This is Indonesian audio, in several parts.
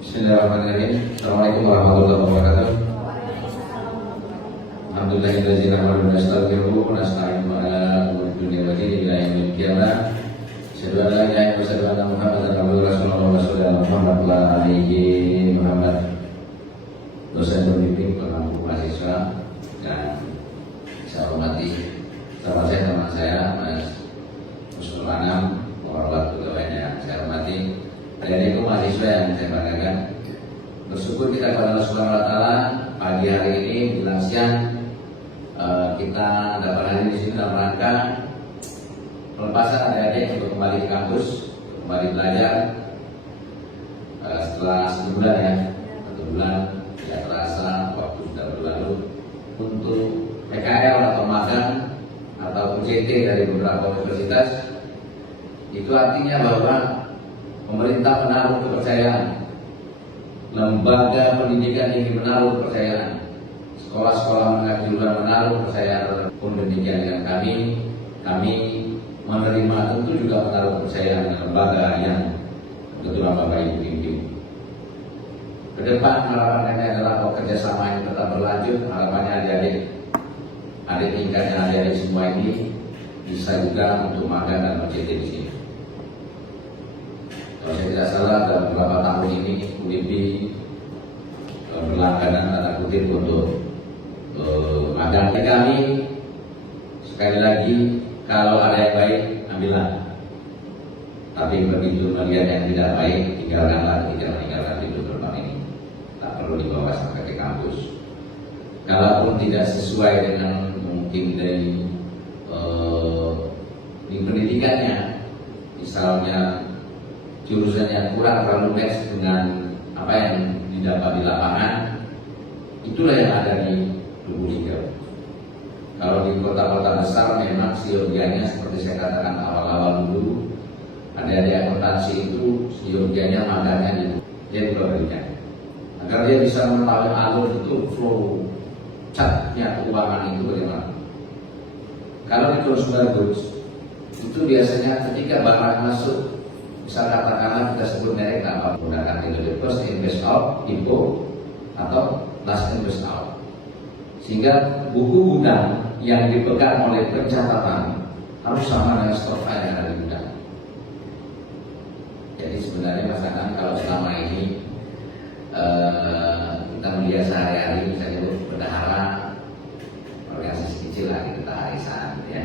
Bismillahirrahmanirrahim. Assalamualaikum warahmatullahi wabarakatuh. Alhamdulillahirabbil alamin wassalamu ala asyrofil anbiya'i ila yaumil qiyamah. Asyhadu an la ilaha illallah wa asyhadu anna Muhammadan abduhu wa rasuluhu wa sallallahu alaihi Muhammad. Dosen pembimbing pengampu mahasiswa dan saya hormati teman saya Mas Musnul Anam, warahmatullahi wabarakatuh yang saya hormati. Adik-adikku mahasiswa yang saya banggakan, bersyukur kita kepada Allah Subhanahu wa Ta'ala pagi hari ini menjelang siang kita dapat hadir di sini dalam rangka pelepasan adik-adik untuk kembali ke kampus, kembali belajar setelah 1 bulan ya, 1 bulan tidak terasa waktu sudah berlalu untuk PKL atau magang atau UJT dari beberapa universitas. Itu artinya bahwa pemerintah menaruh kepercayaan, lembaga pendidikan ingin menaruh kepercayaan, sekolah-sekolah menengah kejuruan menaruh kepercayaan pun demikian dengan kami menerima tentu juga menaruh kepercayaan dengan lembaga yang kebetulan Bapak Ibu pimpin. Ke depan harapan kami adalah bahwa kerjasama ini tetap berlanjut. Harapannya adik tingkatnya adik-adik semua ini bisa juga untuk magang dan UJT di sini. Kalau saya tidak salah dalam beberapa tahun ini UIPI berlangganan tanda kutip untuk magang. Kami sekali lagi kalau ada yang baik ambillah, tapi begitu melihat yang tidak baik tinggalkanlah, tidak meninggalkan pintu gerbang ini. Tak perlu dibawa sampai ke kampus. Kalaupun tidak sesuai dengan mungkin dari pendidikannya, misalnya jurusan yang kurang terlalu match dengan apa yang didapat di lapangan, itulah yang ada di Lubuk Linggau. Kalau di kota-kota besar memang siogianya seperti saya katakan awal-awal dulu, ada akuntansi itu siogianya magangnya di dia juga berikan agar dia bisa mengetahui alur itu flow catnya keuangan itu bagaimana. Kalau di consumer goods itu biasanya ketika barang masuk, misal katakanlah kita sebut merek apa, menggunakan metode first in best out, IPO atau last in best out, sehingga buku gudang yang dipegang oleh pencatatan harus sama dengan stok file yang ada di gudang. Jadi sebenarnya masakan kalau selama ini kita melihat sehari-hari misalnya bendahara organisasi kecil lah kita arisan ya,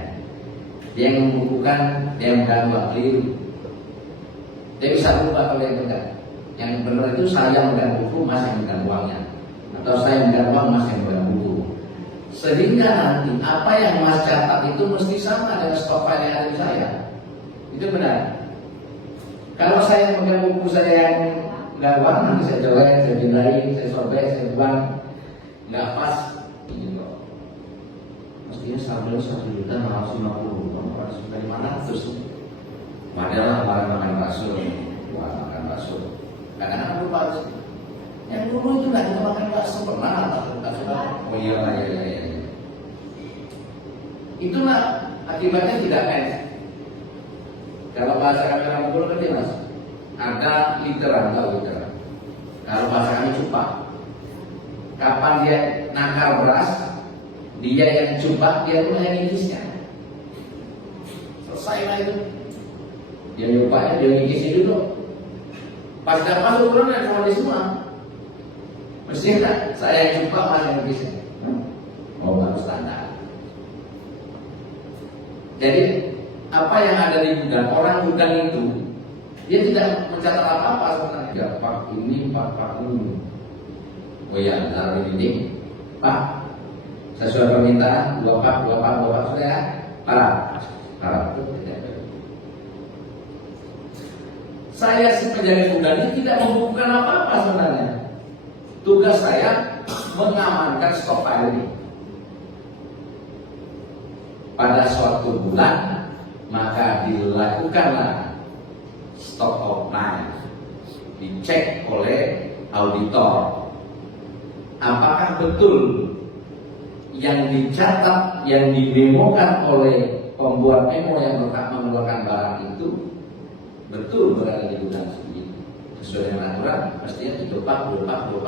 dia yang membukukan, dia yang megang keliru. Dia bisa lupa kalau yang benar. Yang benar itu saya megang buku, Mas yang megang uangnya, atau saya megang uang, Mas yang megang buku. Sehingga nanti apa yang Mas catat itu mesti sama dengan stok file yang ada di saya. Itu benar. Kalau saya megang buku saya yang nggak uang, nanti saya jelek, saya pindahin, saya sobek, saya buang, nggak pas. Ini kok mestinya saldo 1.450.000 dari mana terus? Padahal makan bakso, makan bakso. Kadang-kadang lupa sih. Yang dulu itu nggak kita makan bakso pernah atau bakso? Oh iya. Itulah akibatnya tidak match. Kalau bahasa kami orang Bogor ngerti mas, ada literan atau literan. Kalau bahasa kami cupak. Kapan dia nakar beras, dia yang cupak, dia tuh yang ngikisnya. Selesai lah itu. Dia nyupanya, dia ngikisi dulu. Pas dah masuk kurang dan sama di semua. Mestinya saya yang cupak, mas yang ngikisi. Oh, harus standar. Jadi apa yang ada di gudang, orang gudang itu dia tidak mencatat apa-apa sebenarnya. Pak ini, Pak ini. Oh ya, dari ini, Pak. Sesuai permintaan, 2 pak sudah parah. Saya sebagai gudang ini tidak membukukan apa-apa sebenarnya. Tugas saya mengamankan stok file ini. Pada suatu bulan maka dilakukanlah stock of nine, dicek oleh auditor apakah betul yang dicatat, yang dimemokan oleh pembuat memo yang berhak mengeluarkan barang itu betul berada di gudang segitu. sesuai dengan aturan, mestinya didopak satu-satu.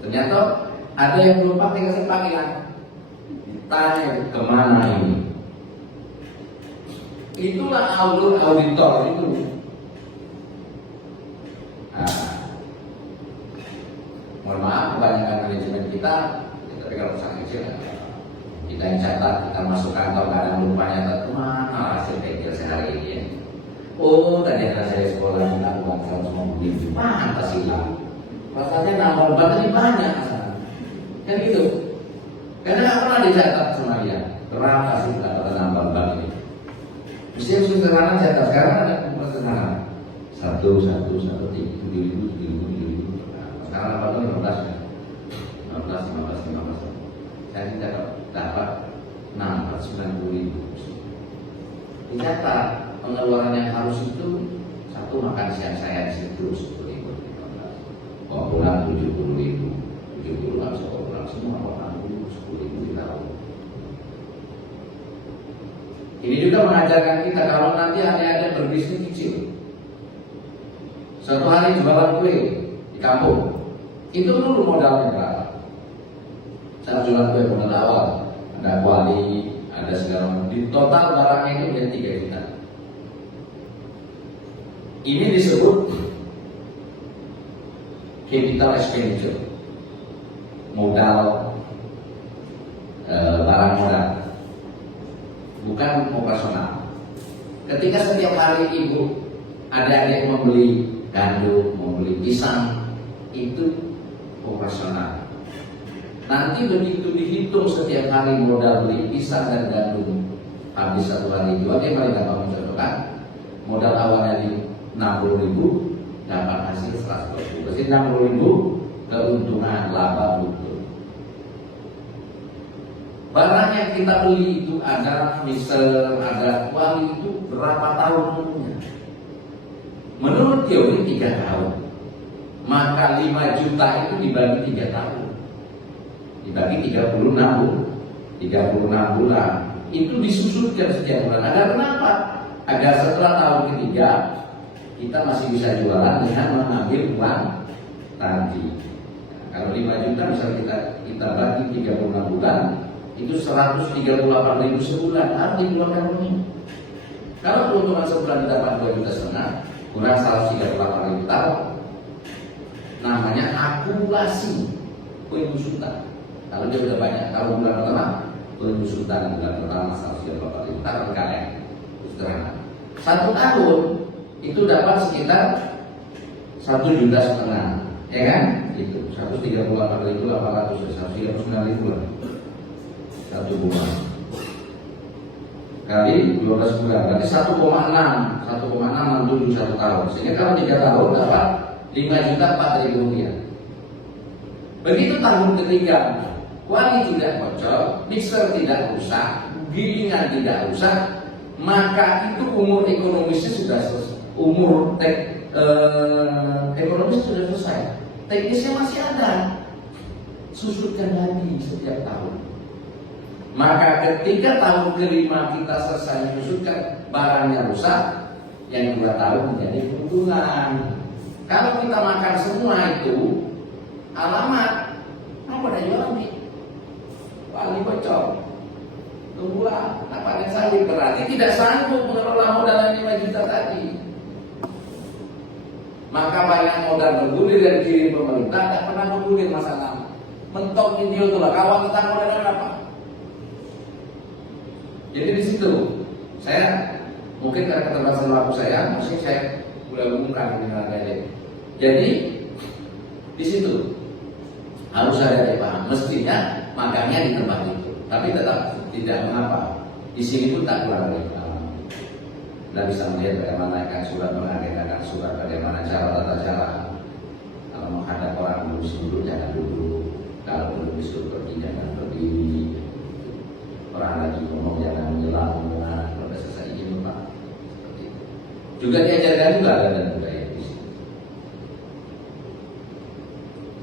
Ternyata ada yang lupa dikasih panggilan, ditanya kemana ini. Itulah auditor itu. Nah, mohon maaf kebanyakan manajemen kita, tapi kalau usaha kecil kita yang catat, kita masuk kantor kadang lupa nyatet kemana hasil kerja sehari ini ya. Oh tadi ada saya sekolah kita buat 150.000, pantas hilang. Rasanya nambah banget tadi banyak kan gitu. Karena nggak pernah dicatat sama dia berapa sih pendapatan nambah bank ini. Mesti yang sederhana catat. Sekarang ada kumpul sederhana 1, 1, 1, 3, 7.000. Sekarang apa tuh 15 ya? 15. Saya tidak dapat 690.000. Dicatat pengeluaran yang harus itu, satu makan siang saya di situ 10.000, 15. Bawa pulang 70.000, 70 nggak bisa bawa pulang semua, bawa 10.000 di tahun. Ini juga mengajarkan kita kalau nanti adik-adik berbisnis kecil, suatu hari jualan kue di kampung, itu dulu modalnya berapa? Saya jualan kue modal awal, ada kuali, ada segala macam. Di total barangnya itu menjadi 3 juta. Ini disebut capital expenditure, modal barang modal, bukan operasional. Ketika setiap hari ibu adik-adik membeli gandum, membeli pisang, itu operasional. Nanti begitu dihitung setiap hari modal beli pisang dan gandum habis satu hari jual, dia paling gampang mencontohkan modal awalnya di 60.000 dapat hasil 120. Berarti 60.000 keuntungan laba betul. Barang yang kita beli itu ada misal, ada kuali, itu berapa tahun umurnya? Menurut teori 3 tahun. Maka 5 juta itu dibagi 3 tahun, dibagi 36 bulan. Itu disusutkan setiap bulan. Agar kenapa? Agar setelah tahun ketiga kita masih bisa jualan dengan mengambil uang tadi. Kalau 5 juta misalnya kita bagi 36 bulan, itu 138.000 sebulan, harus dikeluarkan ini. Kalau keuntungan sebulan dapat 2,5 juta, kurang 138.000 tahun, namanya akumulasi penyusutan. Kalau dia sudah banyak, kalau bulan pertama penyusutan bulan pertama 138.000 tahun kalian, sederhana. 1 tahun itu dapat sekitar 1,5 juta, ya kan? Itu 138.800, 139.000 lah. 1 bulan kali 12 bulan berarti 1,667 1 tahun. Sehingga kalau 3 tahun dapat 5.004.000 rupiah. Begitu tahun ketiga, kuali tidak bocor, mixer tidak rusak, gilingan tidak rusak, maka itu umur ekonomisnya sudah selesai. Umur ekonomis sudah selesai. Teknisnya masih ada. Susutkan lagi setiap tahun. Maka ketika tahun kelima kita selesai menyusutkan, barangnya rusak, yang 2 tahun menjadi keuntungan. Kalau kita makan semua itu, alamat apa ada jual nih? Wali bocor, tunggulah, apa yang sawit berarti tidak sanggup mengelola modal 5 juta tadi. Maka banyak modal bergulir dan kirim pemerintah, tidak pernah bergulir masalah. Mentok Indio itulah kawan tentang modal apa? Jadi di situ saya mungkin karena keterbatasan waktu saya, mesti saya gabungkan dengan adik. Jadi di situ harus ada paham. Mestinya magangnya di tempat itu, tapi tetap tidak mengapa. Di sini pun tak kurang dari paham. Kita bisa melihat bagaimana akan surat mengagendakan surat, bagaimana cara tata cara. Kalau menghadap orang dulu jangan duduk, kalau belum disuruh pergi jangan berdiri. Orang lagi ngomong jangan menjelang omongan, pada selesai izin Pak. Seperti itu. Juga diajarkan juga dan budaya di sini.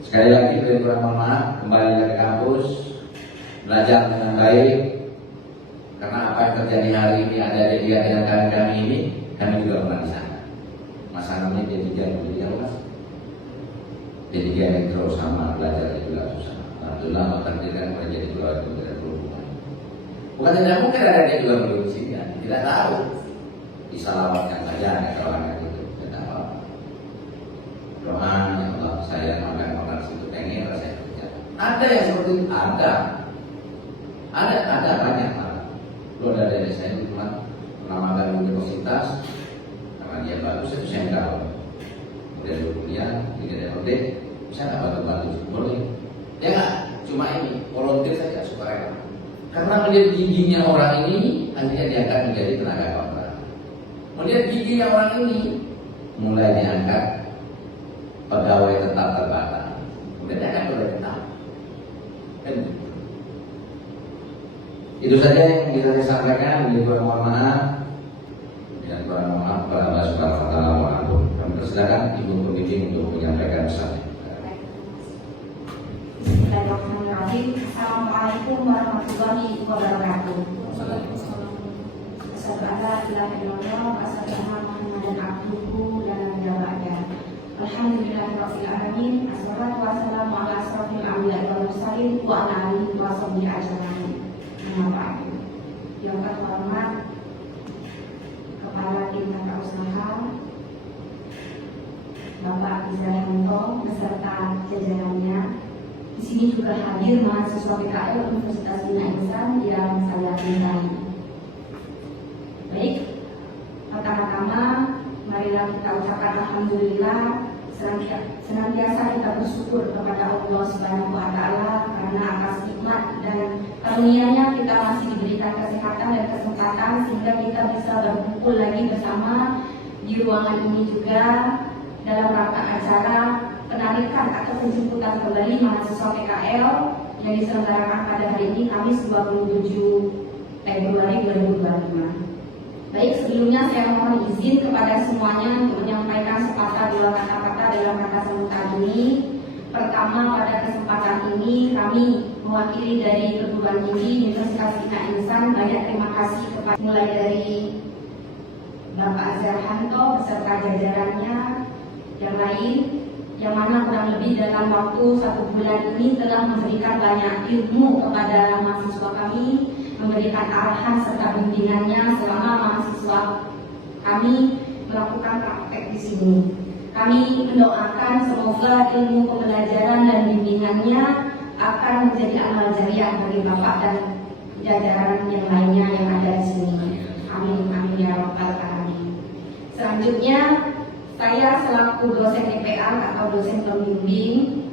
Sekali lagi saya kurang mohon maaf, kembali ke kampus, belajar dengan baik. Karena apa yang terjadi hari ini ada di dengan kami ini, kami juga pernah di sana. masalahnya D3 yang mas, D3 elektro sama belajar juga susah. Alhamdulillah mentakdirkan pada jadi keluarga Kementerian Perhubungan. Bukan tidak mungkin ada yang juga mengurusinya, tidak tahu. Disalawatkan saja ada kalangan itu, tidak apa. Doa ya Allah, saya makan situ pengen saya kerja. Ada yang seperti itu, ada banyak. Lo ada dari saya itu cuma menamatkan universitas, karena dia bagus itu saya enggak. Kemudian kuliah, dia DLD, saya nggak bantu boleh. Ya nggak, cuma ini volunteer saja supaya karena melihat giginya orang ini akhirnya diangkat menjadi tenaga kontrak. Melihat giginya orang ini mulai diangkat pegawai tetap terbatas, kemudian diangkat pegawai tetap. Itu saja yang bisa saya sampaikan. Mohon maaf. Dan mohon maaf kepada Allah Subhanahu wa taala. Kami persilakan Ibu Pembimbing untuk menyampaikan pesannya. Bismillahirrahmanirrahim. Assalamualaikum warahmatullahi wabarakatuh. Asyhadu an la ilaha illallah wa asyhadu anna Muhammadan abduhu wa rasuluh. Alhamdulillahirabbil alamin. Assalatu wassalamu ala asrofil anbiya'i wal mursalin wa ala alihi wa sahbihi ajmain. Yang terhormat Kepala Tim Tata Usaha Bapak Izzahanto beserta jajarannya. Di sini juga hadir mahasiswa PKL Universitas Bina Insan yang saya cintai. Baik, pertama-tama marilah kita ucapkan alhamdulillah, senantiasa kita bersyukur kepada Allah Subhanahu wa taala karena atas nikmat dan karunia-Nya kita masih diberikan kesehatan dan kesempatan sehingga kita bisa berkumpul lagi bersama di ruangan ini juga dalam rangka acara penarikan atau penjemputan kembali mahasiswa PKL yang diselenggarakan pada hari ini Kamis 27 Februari 2025. Baik, sebelumnya saya mohon izin kepada semuanya untuk menyampaikan sepatah dua kata-kata dalam kata sambutan ini. Pertama, pada kesempatan ini kami mewakili dari perguruan tinggi Universitas Bina Insan banyak terima kasih kepada mulai dari Bapak Izzahanto beserta jajarannya yang lain, yang mana kurang lebih dalam waktu 1 bulan ini telah memberikan banyak ilmu kepada mahasiswa kami, memberikan arahan serta bimbingannya selama mahasiswa kami melakukan praktek di sini. Kami mendoakan semoga ilmu pembelajaran dan bimbingannya akan menjadi amal jariah bagi Bapak dan jajaran yang lainnya yang ada di sini. Amin, amin ya rabbal alamin. Selanjutnya, saya selaku dosen DPA atau dosen pembimbing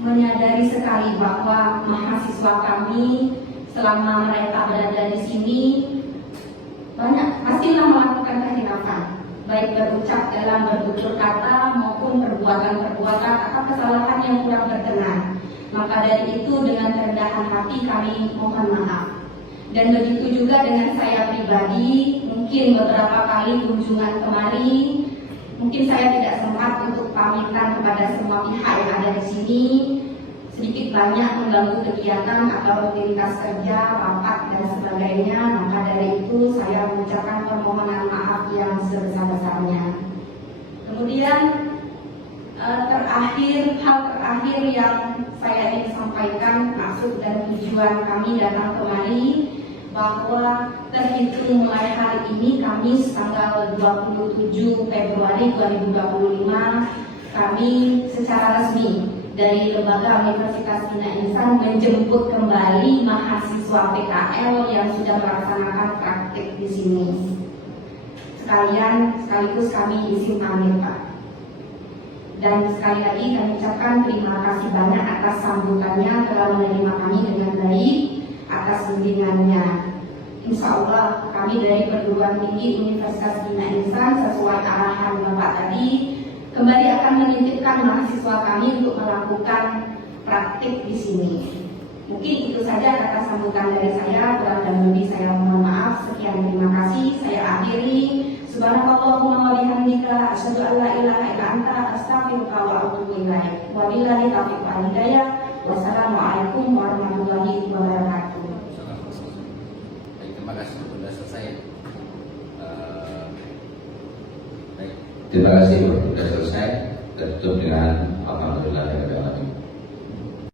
menyadari sekali bahwa mahasiswa kami selama mereka berada di sini pastilah melakukan kekhilafan, baik berucap dalam bertutur kata maupun perbuatan-perbuatan atau kesalahan yang kurang berkenan. Maka dari itu dengan kerendahan hati kami mohon maaf. Dan begitu juga dengan saya pribadi, mungkin beberapa kali kunjungan kemari, mungkin saya tidak sempat untuk pamitan kepada semua pihak yang ada di sini. Sedikit banyak mengganggu kegiatan atau rutinitas kerja, rapat dan sebagainya. Maka dari itu saya mengucapkan permohonan maaf yang sebesar-besarnya. Kemudian hal terakhir yang saya ingin sampaikan, maksud dan tujuan kami datang kemari, bahwa terhitung mulai hari ini Kamis tanggal 27 Februari 2025 kami secara resmi dari Lembaga Universitas Bina Insan menjemput kembali mahasiswa PKL yang sudah melaksanakan praktik di sini. Sekaligus kami izin pamit, Pak. Dan sekali lagi kami ucapkan terima kasih banyak atas sambutannya, telah menerima kami dengan baik, atas bimbingannya. Insya Allah kami dari Perguruan Tinggi Universitas Bina Insan sesuai arahan Bapak tadi kembali akan menitipkan mahasiswa kami untuk melakukan praktik di sini. Mungkin itu saja kata sambutan dari saya. Kurang dan lebih saya mohon maaf. Sekian, terima kasih. Saya akhiri. Subhanallahumma wa bihamdika asyhadu an la ilaha illa anta astaghfiruka wa atubu ilaik. Wabillahi taufiq wal hidayah. Wassalamualaikum warahmatullahi wabarakatuh. Terima kasih sudah selesai. Baik. Terima kasih, sudah selesai. Kita tutup.